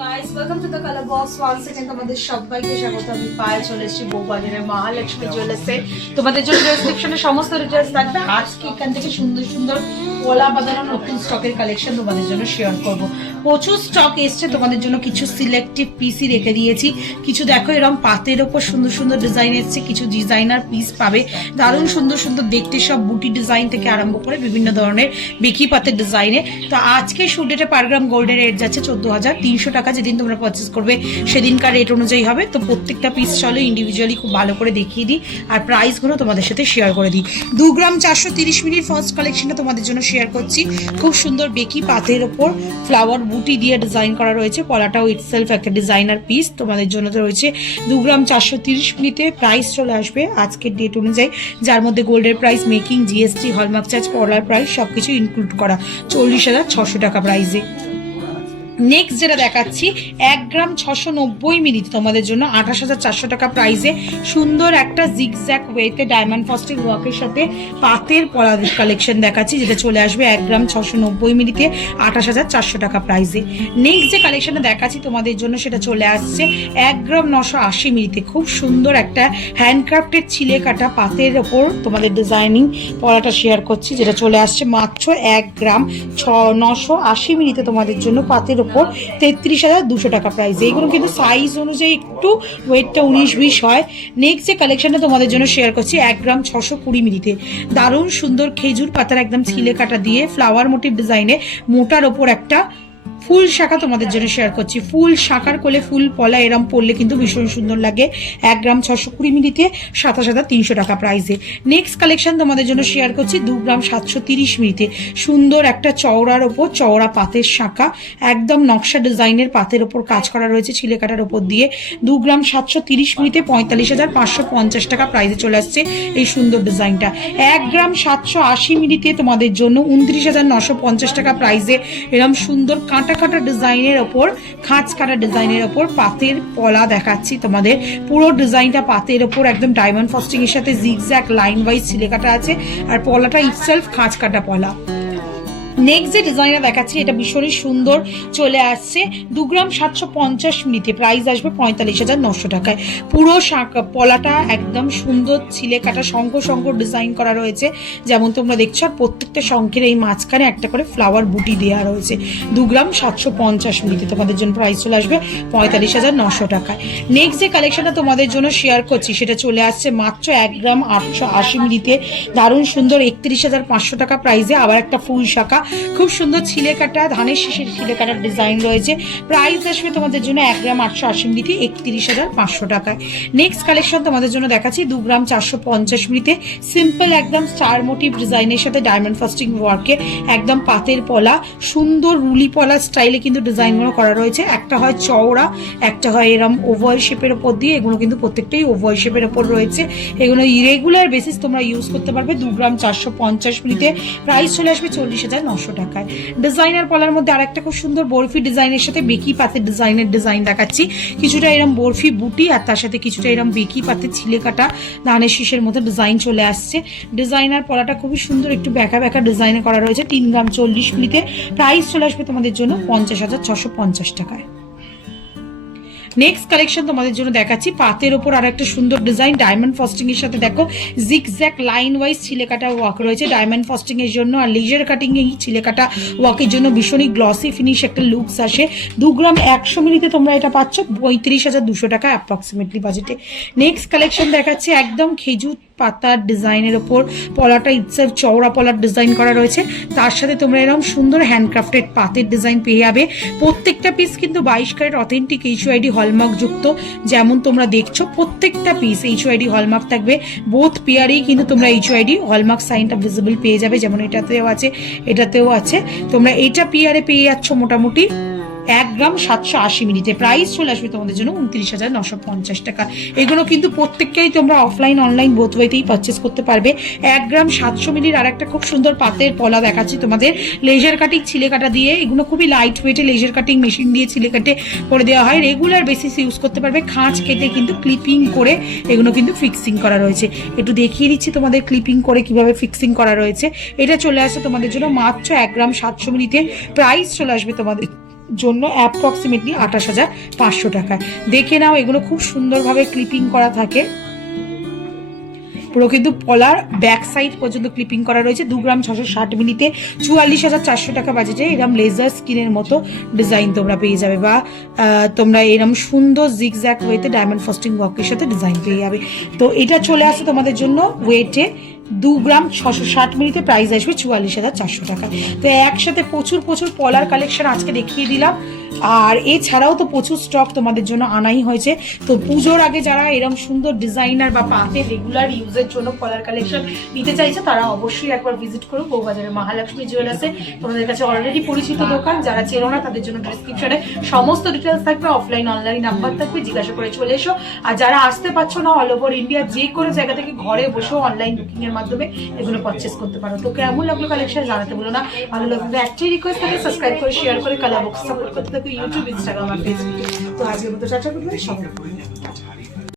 Guys welcome to the colour box once again তোমাদের সবাইকে স্বাগত। আমি পায়ে চলে এসেছি বউবাজারের মহালক্ষ্মী জুয়েলার্সে। তোমাদের জন্য ডেসক্রিপশনে সমস্ত ডিটেইলস থাকবে। আজকে এখান থেকে সুন্দর সুন্দর পলা বাঁধানো নতুন স্টকের কালেকশন তোমাদের জন্য শেয়ার করব। প্রচুর স্টক এসছে তোমাদের জন্য, কিছু সিলেক্টিভ পিসই রেখে দিয়েছি। কিছু দেখো এরকম পাতের ওপর সুন্দর সুন্দর ডিজাইন এসছে, কিছু ডিজাইনার পিস পাবে দারুণ সুন্দর সুন্দর দেখতে, সব বুটি ডিজাইন থেকে আরম্ভ করে বিভিন্ন ধরনের বেকি পাতের ডিজাইনে। তো আজকে শুডেটে পার গ্রাম গোল্ডের রেট যাচ্ছে 14,300 টাকা। যেদিন তোমরা পারচেস করবে সেদিনকার রেট অনুযায়ী হবে। তো প্রত্যেকটা পিস চলো ইন্ডিভিজুয়ালি খুব ভালো করে দেখিয়ে দিই আর প্রাইসগুলো তোমাদের সাথে শেয়ার করে দিই। 2 গ্রাম 430 মিনিট ফার্স্ট কালেকশনটা তোমাদের জন্য শেয়ার করছি। খুব সুন্দর বেকি পাতের ওপর ফ্লাওয়ার বুটি দিয়ে ডিজাইন করা রয়েছে। পলাটাও ইটসেলফ একটা ডিজাইনার পিস তোমাদের জন্য রয়েছে। 2 গ্রাম 430 মিনিটে প্রাইস চলে আসবে আজকের ডেট অনুযায়ী, যার মধ্যে গোল্ডের price, making, GST, hallmark charge, পলার প্রাইস সবকিছু ইনক্লুড করা 40,600 টাকা প্রাইসে। নেক্সট যেটা দেখাচ্ছি 1 গ্রাম 690 মিনিট তোমাদের জন্য 28,400 টাকা প্রাইসে সুন্দর একটা জিগজ্যাগ ওয়েতে ডায়মন্ড ফস্টের ওয়ার্কের সাথে পাতের পলা কালেকশন দেখাচ্ছি, যেটা চলে আসবে 1 গ্রাম 690 মিনিটে 28,400 টাকা প্রাইসে। নেক্সট যে কালেকশনটা দেখাচ্ছি তোমাদের জন্য সেটা চলে আসছে 1 গ্রাম 980 মিনিটে খুব সুন্দর একটা হ্যান্ডক্রাফটেড ছিলে কাটা পাতের ওপর তোমাদের ডিজাইনিং পলাটা শেয়ার করছি, যেটা চলে আসছে মাত্র 1 গ্রাম 980 মিনিটে তোমাদের জন্য পাতের 33,200 টাকা প্রাইস। এইগুলো কিন্তু সাইজ অনুযায়ী একটু ওয়েটটা 19-20 হয়। নেক্সট যে কালেকশনটা তোমাদের জন্য শেয়ার করছি 1 গ্রাম 620 মিনিটে দারুণ সুন্দর খেজুর পাতার একদম ছিলে কাটা দিয়ে ফ্লাওয়ার মোটিভ ডিজাইনে মোটার ওপর একটা ফুল শাখা তোমাদের জন্য শেয়ার করছি। ফুল শাখার কোলে ফুল পলা এরম পড়লে কিন্তু ভীষণ সুন্দর লাগে। 1 গ্রাম 620 মিনিটে 27,300 টাকা প্রাইসে। নেক্সট কালেকশন তোমাদের জন্য শেয়ার করছি 2 গ্রাম 730 মিনিটে সুন্দর একটা চওড়ার ওপর চওড়া পাতের শাখা, একদম নকশা ডিজাইনের পাতের ওপর কাজ করা রয়েছে ছিলে কাটার ওপর দিয়ে। 2 গ্রাম 730 মিনিটে 45,550 টাকা প্রাইসে চলে আসছে এই সুন্দর ডিজাইনটা। 1 গ্রাম 780 মিনিটে তোমাদের জন্য 29,950 টাকা প্রাইসে এরম সুন্দর কাঁটা কাটা ডিজাইনের ওপর খাঁচ কাটা ডিজাইনের ওপর পাতের পলা দেখাচ্ছি তোমাদের। পুরো ডিজাইনটা পাতের ওপর একদম ডায়মন্ড ফস্টিং এর সাথে জিগজ্যাগ লাইন ওয়াইজ ছিলে কাটা আছে আর পলাটা ইটসেলফ খাঁচ কাটা পলা। নেক্সট যে ডিজাইনটা দেখাচ্ছি এটা ভীষণই সুন্দর চলে আসছে 2 গ্রাম 750 মিনিটে প্রাইস আসবে 45,900 টাকায়। পুরো পলাটা একদম সুন্দর ছিলে কাটা শঙ্খ শঙ্খ ডিজাইন করা রয়েছে যেমন তোমরা দেখছো, আর প্রত্যেকটা শঙ্খের এই মাঝখানে একটা করে ফ্লাওয়ার বুটি দেওয়া রয়েছে। 2 গ্রাম 750 মিনিটে তোমাদের জন্য প্রাইস চলে আসবে 45,900 টাকায়। নেক্সট যে কালেকশনটা তোমাদের জন্য শেয়ার করছি সেটা চলে আসছে মাত্র 1 গ্রাম 880 মিনিটে দারুণ সুন্দর 31,500 টাকা প্রাইসে। আবার একটা ফুল শাখা খুব সুন্দর ছিলে কাটা ধানের শীষের ছিলে কাটার ডিজাইন রয়েছে। প্রাইস আসবে তোমাদের জন্য 1 গ্রাম 880 মিনিটে 31,500 টাকায়। নেক্সট কালেকশন তোমাদের জন্য দেখাচ্ছি 2 গ্রাম 450 মিনিটে সিম্পল একদম স্টার মোটিভ ডিজাইনের সাথে ডায়মন্ড ফাস্টিং ওয়ার্কে একদম পাতের পলা সুন্দর রুলি পলা স্টাইলে কিন্তু ডিজাইনগুলো করা রয়েছে। একটা হয় চওড়া, একটা হয় এরম ওভাল শেপের ওপর দিয়ে, এগুলো কিন্তু প্রত্যেকটাই ওভাল শেপের ওপর রয়েছে। এগুলো ইরেগুলার বেসিস তোমরা ইউজ করতে পারবে। 2 গ্রাম 450 মিনিটে প্রাইস চলে আসবে 40,900 টাকায়। ডিজাইনার পলার মধ্যে আরেকটা খুব সুন্দর বরফি ডিজাইনের সাথে বেকি পাতের ডিজাইন দেখাচ্ছি। কিছুটা এরম বরফি বুটি আর তার সাথে কিছুটা এরম বেকি পাতের ছিলে কাটা ধানের শীষের মধ্যে ডিজাইন চলে আসছে। ডিজাইনার পলাটা খুবই সুন্দর একটু ব্যাকা ব্যাকা ডিজাইনে করা রয়েছে। 3 গ্রাম 40 মিনিটে প্রাইস চলে আসবে তোমাদের জন্য 50,650 টাকায়। নেক্সট কালেকশন তোমাদের জন্য দেখাচ্ছি পাতের ওপর আর একটা সুন্দর ডিজাইন ডায়মন্ড ফস্টিং এর সাথে দেখো জিগজ্যাগ লাইন ওয়াইজ ছিলে কাটা ওয়ার্ক রয়েছে ডায়মন্ড ফস্টিং এর জন্য, আর লেজার কাটিং এই ছিলে কাটা ওয়ার্কের জন্য ভীষণই গ্লসি ফিনিশ একটা লুকস আসে। 2 গ্রাম 100 মিনিটে তোমরা এটা পাচ্ছ 35,200 টাকা অ্যাপ্রক্সিমেটলি বাজেটে। নেক্সট কালেকশন দেখাচ্ছি একদম খেজুর পাতার ডিজাইনের ওপর পলাটা ইটসেলফ চওড়া পলার ডিজাইন করা রয়েছে, তার সাথে তোমরা এরকম সুন্দর হ্যান্ডক্রাফটেড পাতের ডিজাইন পেয়ে যাবে। প্রত্যেকটা পিস কিন্তু 22 ক্যারেট অথেন্টিক HUID হলমার্ক যুক্ত, যেমন তোমরা দেখছো প্রত্যেকটা পিস HUID হলমার্ক থাকবে। বোথ পেয়ারেই কিন্তু তোমরা HUID হলমার্ক সাইনটা ভিজিবল পেয়ে যাবে, যেমন এটাতেও আছে এটাতেও আছে। তোমরা এটা পেয়ারে পেয়ে যাচ্ছ মোটামুটি 1 গ্রাম 780 মিনিটে প্রাইস চলে আসবে তোমাদের জন্য 29,950 টাকা। এগুলো কিন্তু প্রত্যেককেই তোমরা অফলাইন অনলাইন বোথ ওয়েতেই পারচেস করতে পারবে। 1 গ্রাম 700 মিলির আর একটা খুব সুন্দর পাতের পলা দেখাচ্ছি তোমাদের লেজার কাটিং ছিলে কাটা দিয়ে। এগুলো খুবই লাইট ওয়েটে লেজার কাটিং মেশিন দিয়ে ছিলে কাটে করে দেওয়া হয়, রেগুলার বেসিস ইউজ করতে পারবে। খাঁচ কেটে কিন্তু ক্লিপিং করে এগুলো কিন্তু ফিক্সিং করা রয়েছে। একটু দেখিয়ে দিচ্ছি তোমাদের ক্লিপিং করে কিভাবে ফিক্সিং করা রয়েছে। এটা চলে আসছে তোমাদের জন্য মাত্র 1 গ্রাম 700 মিলিতে প্রাইস চলে আসবে তোমাদের জন্য অ্যাপ্রক্সিমেটলি 28,500 টাকায়। দেখে নাও, এগুলো খুব সুন্দরভাবে ক্লিপিং করা থাকে, পুরো কিন্তু পলার ব্যাক সাইড পর্যন্ত ক্লিপিং করা রয়েছে। 2 গ্রাম 660 মিলিতে 44,400 টাকা বাজেটে এরকম লেজার স্কিনের মতো ডিজাইন তোমরা পেয়ে যাবে, বা তোমরা এরকম সুন্দর জিগজ্যাগ ওয়েতে ডায়মন্ড ফস্টিং ওয়ার্কের সাথে ডিজাইন পেয়ে যাবে। তো এটা চলে আসছে তোমাদের জন্য ওয়েটে 2 গ্রাম 660 মিলিতে, প্রাইস আসবে 44,400 টাকা। তো একসাথে প্রচুর প্রচুর পলার কালেকশন আজকে দেখিয়ে দিলাম, আর এছাড়াও তো প্রচুর স্টক তোমাদের জন্য আনাই হয়েছে। তো পুজোর আগে যারা এরকম সুন্দর ডিজাইনার বা পাতে রেগুলার ইউজের জন্য পলার কালেকশন নিতে চাইছে, তারা অবশ্যই একবার ভিজিট করো বউবাজারের মহালক্ষ্মী জুয়েলার্সে। তোমাদের কাছে অলরেডি পরিচিত দোকান, যারা চেনো না তাদের জন্য ডেসক্রিপশনে সমস্ত ডিটেলস থাকবে, অফলাইন অনলাইন নাম্বার থাকবে, জিজ্ঞাসা করে চলে এসো। আর যারা আসতে পারছো না, অল ওভার ইন্ডিয়া যে কোনো জায়গা থেকে ঘরে বসেও অনলাইন বুকিং এর মাধ্যমে এগুলো পারচেস করতে পারো। তো কেমন লাগলো কালেকশন জানাতে বলো না, ভালো লাগবে একটাই রিকোয়েস্ট থাকে, সাবস্ক্রাইব করে শেয়ার করে কালার বক্স সাপোর্ট করতে থাকো ইউটিউব, ইনস্টাগ্রাম আর ফেসবুকে। তো আজকের মতো টাটা, গুড বাই সবাই।